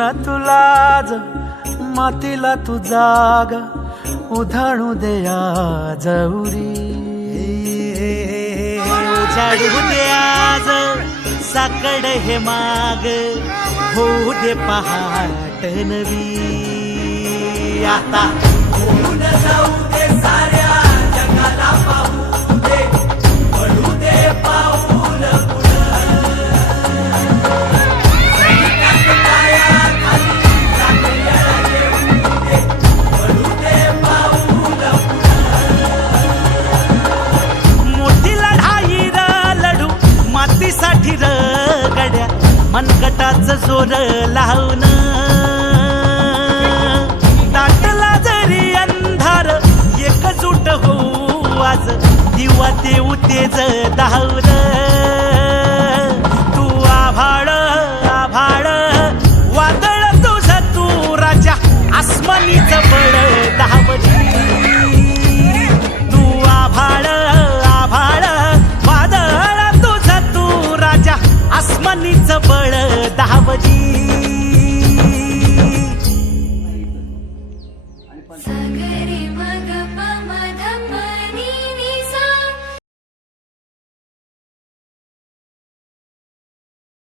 तुला ज मातीला तू जाग उधाणू दे आज उरी उजाडू दे आज साकड हे माग होऊ दे पहाट नवी आता होऊन जाऊ दे साऱ्या जगाला पाहू दे पडू दे पाऊल साठी र गड्या मनगटाचं जोर लावून दाटला जरी अंधार एकजूट होऊ आज दिवा देऊ तेज धावून